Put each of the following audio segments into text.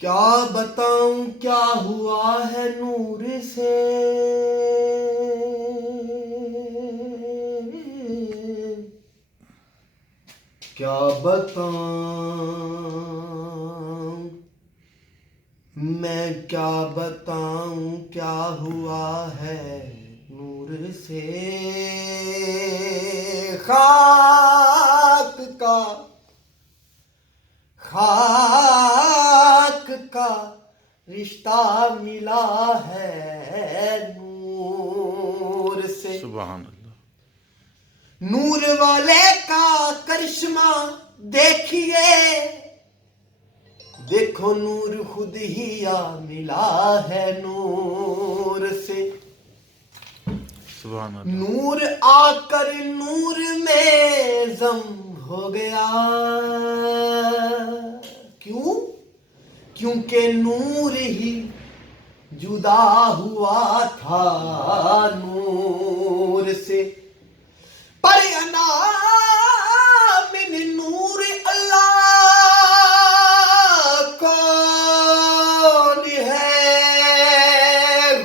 کیا بتاؤں کیا ہوا ہے نور سے، کیا بتاؤں میں، کیا بتاؤں کیا ہوا ہے نور سے۔ خاک کا رشتہ ملا ہے نور سے۔ سبحان اللہ۔ نور والے کا کرشمہ دیکھیے، دیکھو نور خود ہی آ ملا ہے نور سے۔ سبحان اللہ۔ نور آ کر نور میں ضم ہو گیا، کیونکہ نور ہی جدا ہوا تھا نور سے۔ پر انا من نور اللہ کون ہے،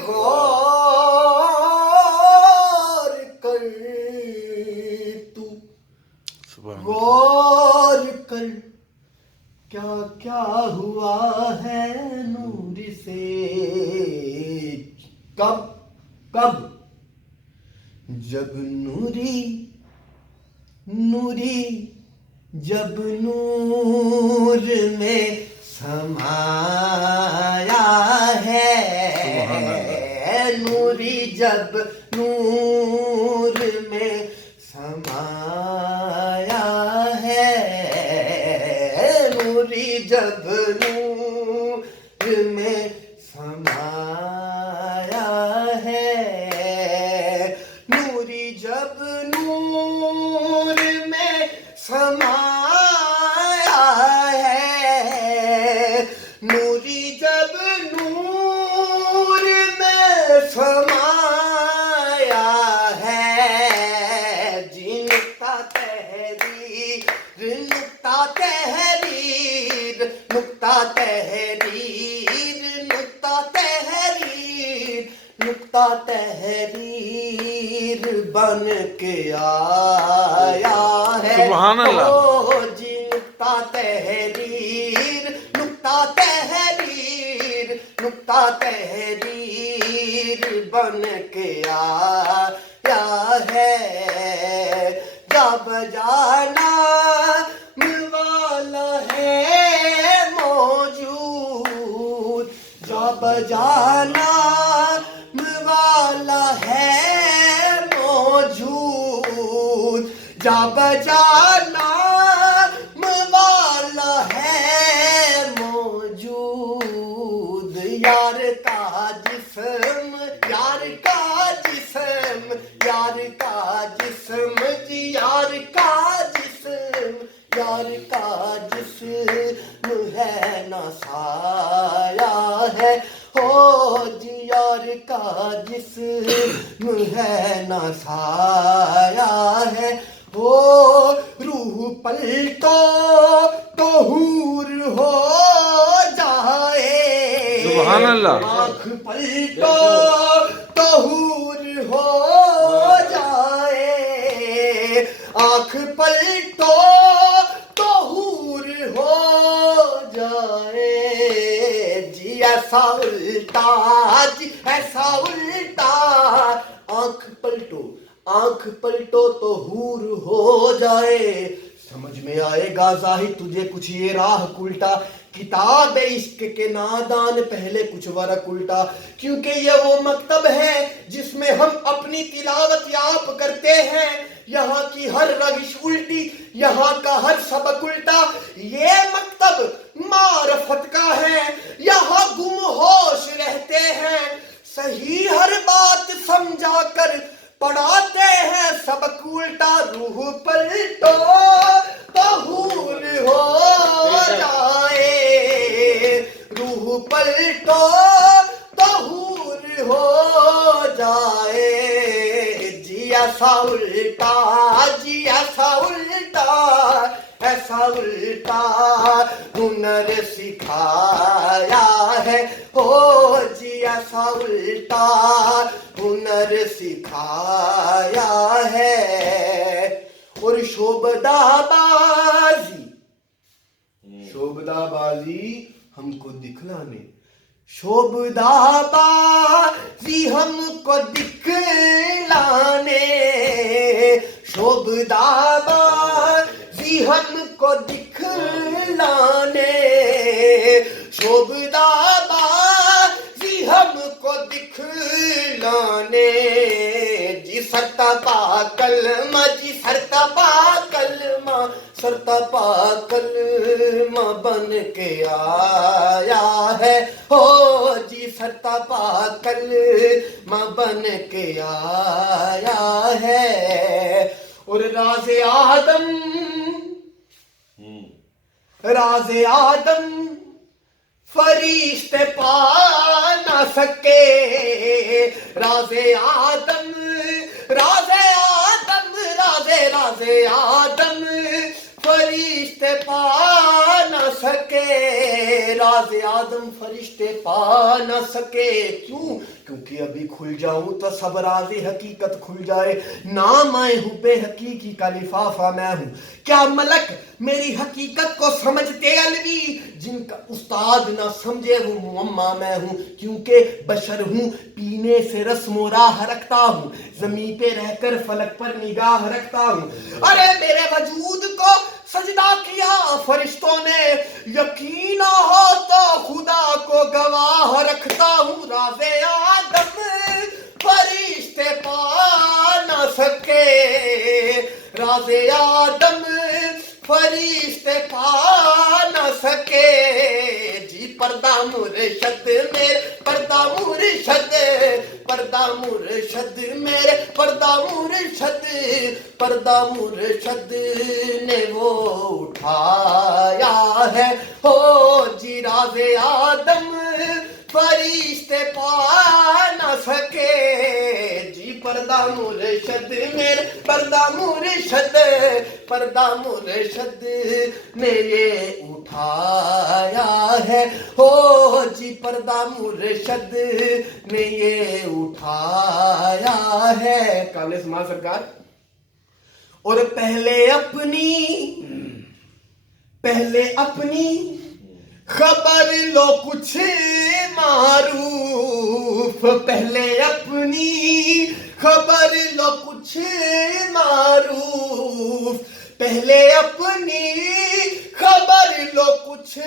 غور کر تو، سبحان اللہ۔ غور کر کیا کیا ہوا ہے نور سے۔ کب جب جب نور میں سمایا ہے، نوری جب نور میں سمایا ہے، نوری جب نور میں سمایا ہے، نوری جب نور میں سمایا ہے، نوری جب نور میں سمایا ہے، جی نکتہ تحریر، نکتہ تحریر، نکتہ تحریر، نکتہ تحریر، نکتہ تحریر بن کے آیا ہے۔ سبحان اللہ۔ او جی نکتہ تحریر، نکتہ تحریر، نکتہ تحریر بن کے آیا ہے۔ جب جانا والا ہے موجود، جب جانا والا ہے موجود، جب جانا والا ہے موجود، یار کا جسم، یار کا جسم، یار کا جسم، جی یار کا جسم، یار کا جسم ہے نہ سایہ ہے، ہو جی یار کا جسم ہے نہ سایہ ہے، ہو روح پلٹو تو حور ہو جائے، سبحان اللہ۔ آنکھ پلٹو تو حور ہو جائے، آنکھ پلٹو تو حور ہو جائے، جی ایسا الٹا، جی ایسا الٹا، آنکھ پلٹو تو حور ہو جائے۔ سمجھ میں آئے گا ظاہر تجھے کچھ یہ راہ الٹا، کتاب عشق کے نادان پہلے کچھ ورق الٹا، کیونکہ یہ وہ مکتب ہے جس میں ہم اپنی تلاوت یاب کرتے ہیں، یہاں کی ہر روش الٹی، یہاں کا ہر سبق الٹا، یہ مکتب معرفت کا ہے، یہاں گم ہوش رہتے ہیں، صحیح ہر بات سمجھا کر پڑھاتے ہیں سبق الٹا، روح پلٹو تو حور ہو جائے، روح پلٹو تو حور ہو جائے، جی ایسا الٹا، جی ایسا الٹا، ایسا الٹا ہنر سکھایا ہے ہو جی ایسا الٹا ہنر سکھایا ہے اور شوبدہ بازی ہم کو دکھلانے شوبدہ بازی ہم کو دکھلانے شوبدہ بازی ہم کو دکھلانے شوبدہ بازی ہم کو دکھلانے جی سرتپا کلمہ جی سرتپا کلمہ سرتپا کلمہ بن کے آیا ہے ہو جی سرتپا کلمہ بن کے آیا ہے اور راز آدم فرشتے پا نہ سکے راز آدم فرشتے پا نہ سکے راز آدم فرشتے پا نہ سکے کیوں کیونکہ ابھی کھل جاؤں تو سب راز حقیقت کھل جائے نہ میں ہوں بے حقیقی کا لفافہ میں ہوں کیا ملک میری حقیقت کو سمجھتے علوی جن کا استاد نہ سمجھے وہ معمہ میں ہوں کیونکہ بشر ہوں پینے سے رسم و راہ رکھتا ہوں زمین پہ رہ کر فلک پر نگاہ رکھتا ہوں ارے میرے وجود کو سجدہ کیا فرشتوں نے یقین ہو تو خدا کو گواہ رکھتا ہوں راز آدم فرشتے پا نہ سکے راز آدم فرشتے پا نہ سکے جی پردہ مرشد میرے پردہ مرشد میرے پردہ مرشد نے وہ اٹھایا ہے ہو جی راز آدم فرشتے پا نہ سکے جی پردہ مرشد میرے پردہ مرشد نے یہ اٹھایا ہے ہو جی پردہ مرشد نے یہ اٹھایا ہے کامل سماج سرکار اور پہلے اپنی خبر لو کچھ معروف پہلے اپنی خبر لو کچھ معروف پہلے اپنی خبر لو کچھ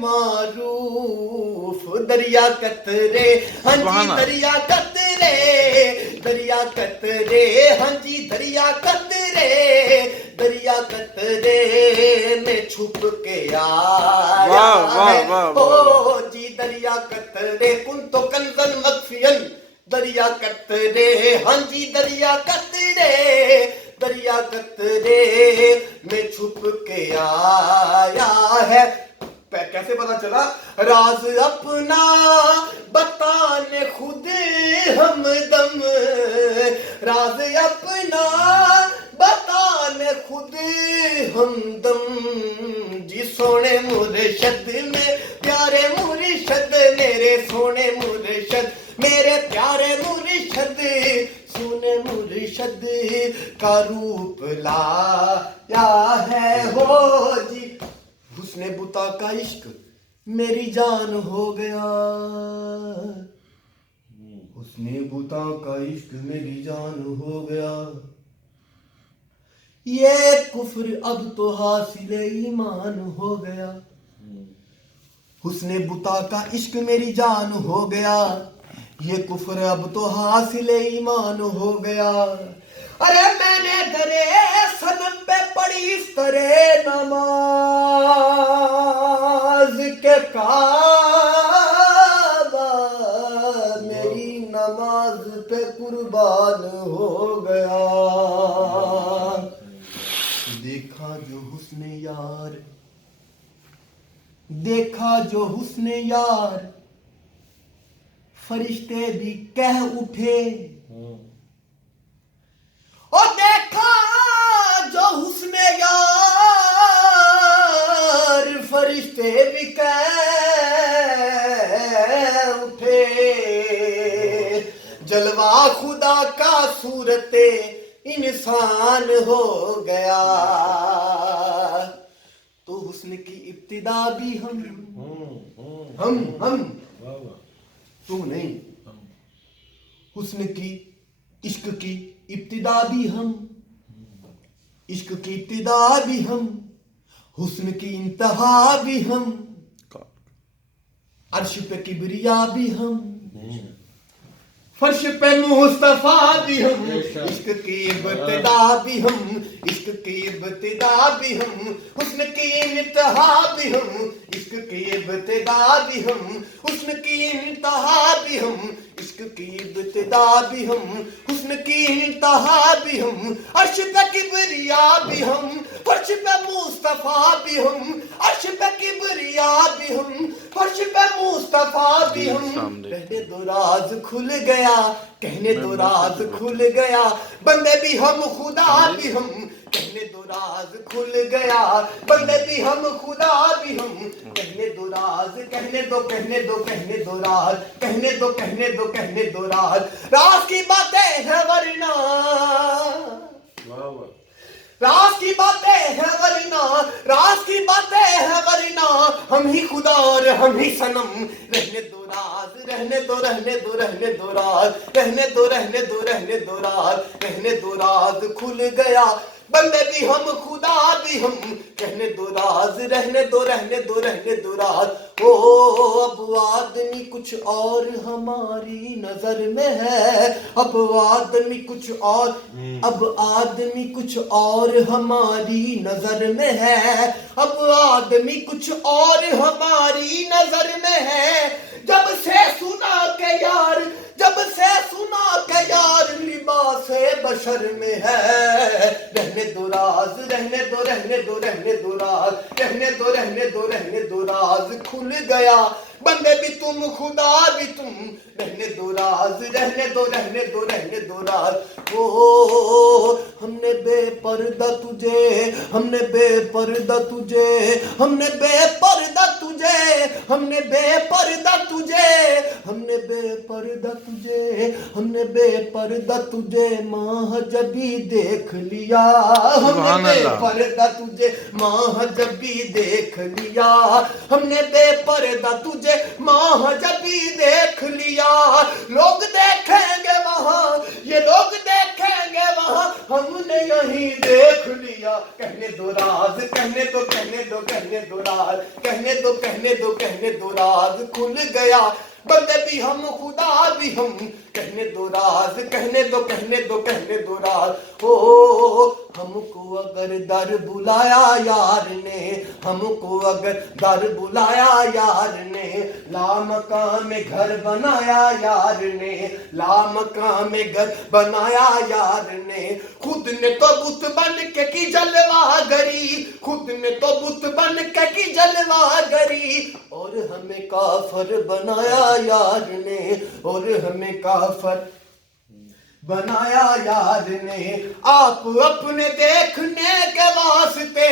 معروف دریا قطرے ہاں جی دریا قطرے ہاں جی دریا قطرے میں چھپ کے آیا ہے او جی دریا قطرے کن تو کنزن مخفین دریا قطرے ہاں جی دریا قطرے میں چھپ کے آیا ہے کیسے پتا چلا راز اپنا بتانے خود ہمدم راز اپنا بتانے خود ہمدم جی سونے مرشد میں پیارے مرشد میرے سونے مرشد میرے پیارے مرشد سونے مرشد کا روپ لایا ہے ہو جی حسن بتا کا عشق میری جان ہو گیا حسن بتا کا عشق میری جان ہو گیا یہ کفر اب تو حاصل ایمان ہو گیا حسن بتا کا عشق میری جان ہو گیا یہ کفر اب تو حاصل ایمان ہو گیا ارے میں نے درے صنم پہ پڑھی اس طرح نماز کے کعبہ میری نماز پہ قربان ہو گیا دیکھا جو حسن یار فرشتے بھی کہہ اٹھے اور دیکھا جو حسن یار فرشتے بھی کہہ اٹھے جلوہ خدا کا صورت انسان ہو گیا تو حسن کی ابتدا بھی ہم تو نہیں حسن کی عشق کی ابتدا بھی ہم عشق کی ابتدا بھی ہم حسن کی انتہا بھی ہم عرش پہ کبریا بھی ہم فرش پہ مصطفیٰ بھی ہم عشق کی ابتدا بھی ہم عشق کی ابتدا بھی ہم حسن کی انتہا بھی ہم عشق کی ابتدا بھی ہم حسن کی انتہا بھی ہم عشق کی ابتدا بھی ہم حسن کی انتہا بھی ہم عرش پہ کبریا بھی ہم فرش پہ مصطفیٰ بھی ہم عرش پہ کبریا بھی ہم فرش پہ مصطفیٰ بھی ہم کہنے دو راز کھل گیا کہنے دو راز کھل گیا بندے بھی ہم خدا بھی ہم کہنے دو راز کھل گیا بندے بھی ہم خدا بھی ہم کہنے دو راز کہنے دو راز کہنے دو راز راز کی باتیں ہیں ورنہ راز کی باتیں ہیں ورنہ راز کی باتیں ہیں ورنہ ہم ہی خدا اور ہم ہی صنم رہنے دو راز رہنے دو راز رہنے دو راز کھل گیا بندے بھی ہم خدا بھی ہم کہنے دو راز رہنے دو راز اب آدمی کچھ اور ہماری نظر میں ہے اب آدمی کچھ اور ہماری نظر میں ہے اب آدمی کچھ اور ہماری نظر میں ہے جب سے سنا کہ یار لباس بشر میں ہے رہنے دو راز کھل گیا بندے بھی تم خدا بھی تم رہنے دو راز ہم نے بے پردہ تجھے ہم نے بے پردہ تجھے ہم نے بے پردہ تجھے ہم نے بے پردہ تجھے ہم نے بے پردہ تجھے ہم نے بے پردہ تجھے ماہ جبی دیکھ لیا ہم نے بے پردہ تجھے ماہ جبی دیکھ لیا ہم نے بے پردہ تجھے ماہ جبی دیکھ لیا لوگ دیکھیں گے وہاں یہ لوگ دیکھیں گے وہاں ہم نے یہیں دیکھ لیا کہنے دو راز کھل گیا بندے بھی ہم خدا بھی ہم کہنے دو راز ہم کو اگر در بلایا یار نے ہم کو اگر در بلایا یار نے لامقام گھر بنایا یار نے لامقام گھر بنایا یار نے خود نے تو بت بن کے کی جلوہ گری خود نے تو بت بن کے کی جلوہ گری اور ہمیں کافر بنایا یار نے اور ہمیں کافر بنایا یار نے آپ اپنے دیکھنے کے واسطے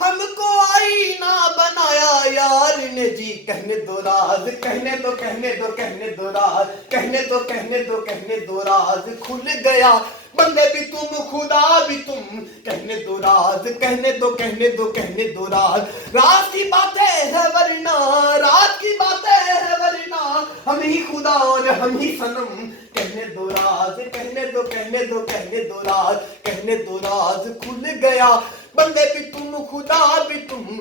ہم کو آئینہ بنایا یار نے جی کہنے دو راز کھل گیا بندے بھی تم خدا بھی تم کہنے دو راز راز کی باتیں ہے ورنہ ہم ہی خدا اور ہم ہی صنم کہنے دو راز کھل گیا بندے بھی تم خدا بھی تم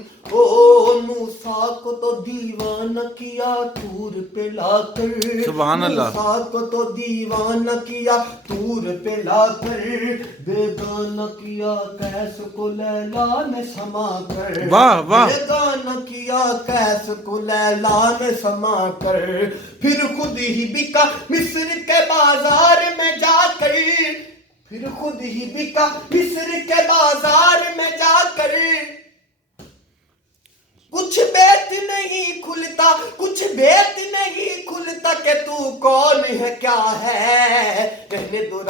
موسیٰ کو تو دیوانہ کیا طور پہ لا کر سبحان اللہ موسیٰ کو تو دیوانہ کیا طور پہ لا کر بیگانہ کیا قیس کو لیلا نے سما کر بیگانہ کیا قیس کو لیلا نے سما کر پھر خود ہی بکا مصر کے بازار میں جا کر کچھ بیت نہیں کھلتا کہ تو کون ہے کیا ہے رہنے دو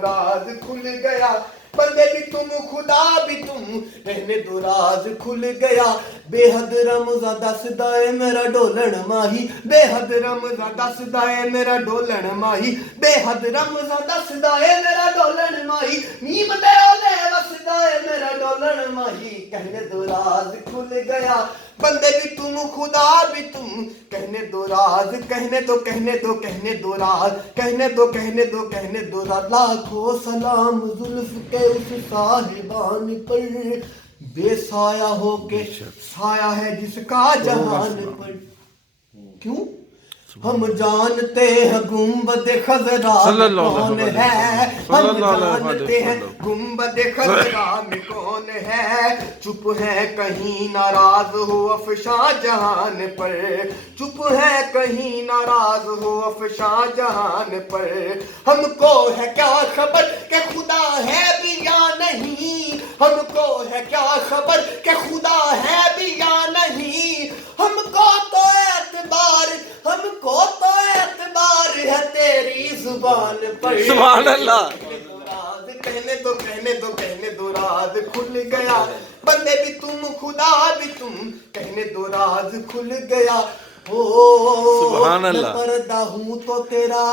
راز کھل گیا بندے بھی تم خدا بھی تم کہنے دو راز کھل گیا بے حد رمضان دسدا اے میرا ڈولن ماہی بے حد رمضان دسدا اے میرا ڈولن ماہی بے حد رمضان دسدا اے میرا ڈولن ماہی نیم دے اولے وسدا اے میرا ڈولن ماہی کہنے دو راز کھل گیا بندے بھی تم خدا بھی تم کہنے دو راز کہنے دو کہنے دو کہنے دو راز کہنے دو کہنے دو کہنے دو راز لاکھوں سلام زلف کے اس صاحبان پر بے سایہ ہو کے سایہ ہے جس کا جہان پر کیوں ہم جانتے ہیں گنبد خضرا میں کون ہے ہم جانتے ہیں گنبد خضرا میں کون ہے چپ ہے کہیں ناراض ہو افشاں جہان پر چپ ہے کہیں ناراض ہو افشاں جہان پر ہم کو ہے کیا خبر کہ خدا ہے بھی یا نہیں ہم کو ہے کیا خبر کہ خدا ہے بھی یا نہیں ہم کو تو اعتبار ہم کو تو اعتبار ہے تیری زبان پر سبحان اللہ کہنے دو کہنے دو کہنے دو راز کھل گیا بندے بھی تم خدا بھی تم کہنے دو راز کھل گیا سبحان اللہ میں پردہ ہوں تو تیرا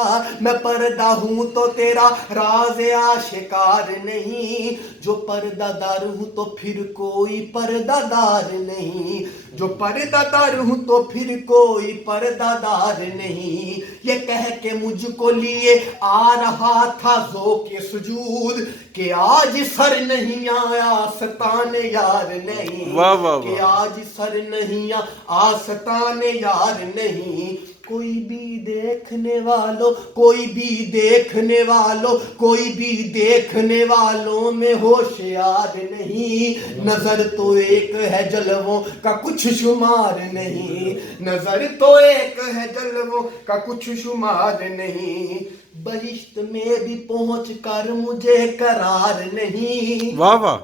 میں پردہ ہوں تو تیرا راز آشکار نہیں جو پردہ دار ہوں تو پھر کوئی پردہ دار نہیں جو پردہ دار ہوں تو پھر کوئی پردہ دار نہیں یہ کہہ کے مجھ کو لیے آ رہا تھا ذوق سجود کہ آج سر نہیں آیا ستان یار نہیں واہ واہ کہ آج سر نہیں آستان یار نہیں کوئی بھی دیکھنے والوں کوئی بھی دیکھنے والوں کوئی بھی دیکھنے والوں میں ہوشیار نہیں نظر تو ایک ہے جلووں کا کچھ شمار نہیں نظر تو ایک ہے جلووں کا کچھ شمار نہیں بہشت میں بھی پہنچ کر مجھے قرار نہیں واہ واہ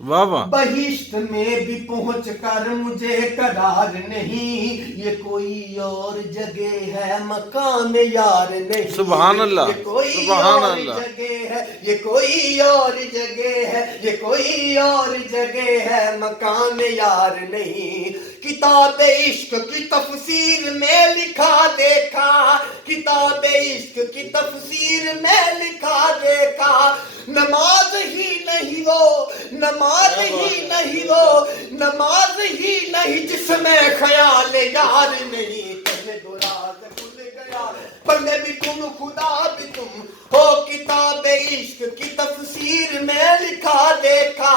واہ واہ بہشت میں بھی پہنچ کر مجھے قرار نہیں یہ کوئی اور جگہ ہے مقام یار نہیں سبحان اللہ یہ کوئی سبحان اور اللہ جگہ ہے یہ کوئی اور جگہ ہے یہ کوئی اور جگہ ہے مقام یار نہیں کتاب عشق کی تفسیر میں لکھا دیکھا کتاب عشق کی تفسیر میں لکھا دیکھا نماز ہی نہیں وہ نماز ہی نہیں وہ نماز ہی نہیں جس میں خیال یار نہیں کہنے دو راز کھل گیا بندے بھی تم خدا بھی تم ہو کتاب عشق کی تفسیر میں لکھا دیکھا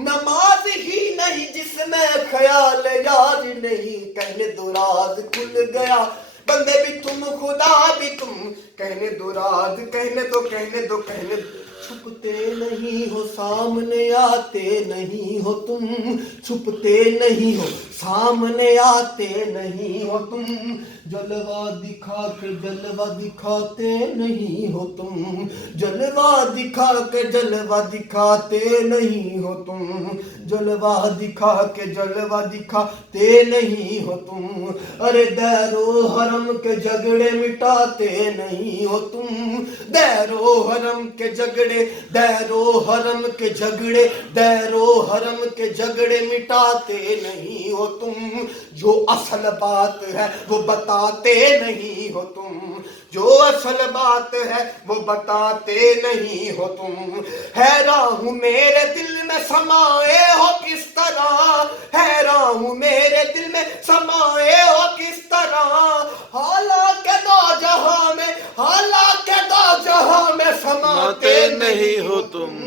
نماز ہی نہیں جس میں خیال یار نہیں کہنے دو راز کھل گیا بندے بھی تم خدا بھی تم کہنے دو راز کہنے دو کہنے دو کہنے دو چھپتے نہیں ہو سامنے آتے نہیں ہو تم چھپتے نہیں ہو سامنے آتے نہیں ہو تم جلوہ دکھا کے جلوہ دکھاتے نہیں ہو تم جلوہ دکھا کے جلوہ دکھاتے نہیں ہو تم جلوہ دکھا کے جلوہ دکھاتے نہیں ہو تم ارے دیر و حرم کے جھگڑے مٹاتے نہیں ہو تم دیر و حرم کے جھگڑے دیر و حرم کے جھگڑے دیر و حرم کے جھگڑے مٹاتے نہیں ہو تم جو اصل بات ہے وہ بتاتے نہیں ہو تم جو اصل بات ہے وہ بتاتے نہیں ہو تم حیران ہوں میرے دل میں سمائے ہو کس طرح حیران ہوں میرے دل میں سمائے ہو کس طرح حالانکہ دو جہاں میں حالانکہ دو جہاں میں سماتے نہیں ہو تم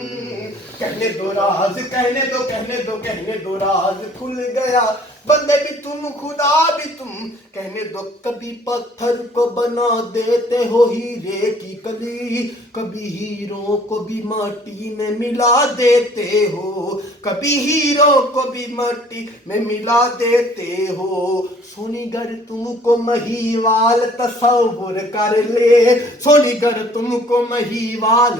کہنے دو راز کہنے دو کہنے دو کہنے دو راز کھل گیا بندے بھی تم خدا بھی تم کہنے دو کبھی پتھر کو بنا دیتے ہو ہیرے کی کلی کبھی ہیروں کو بھی مٹی میں ملا دیتے ہو کبھی ہیروں کو بھی مٹی میں ملا دیتے ہو سونی گر تم کو مہیوال تصور کر لے سونی گر تم کو مہیوال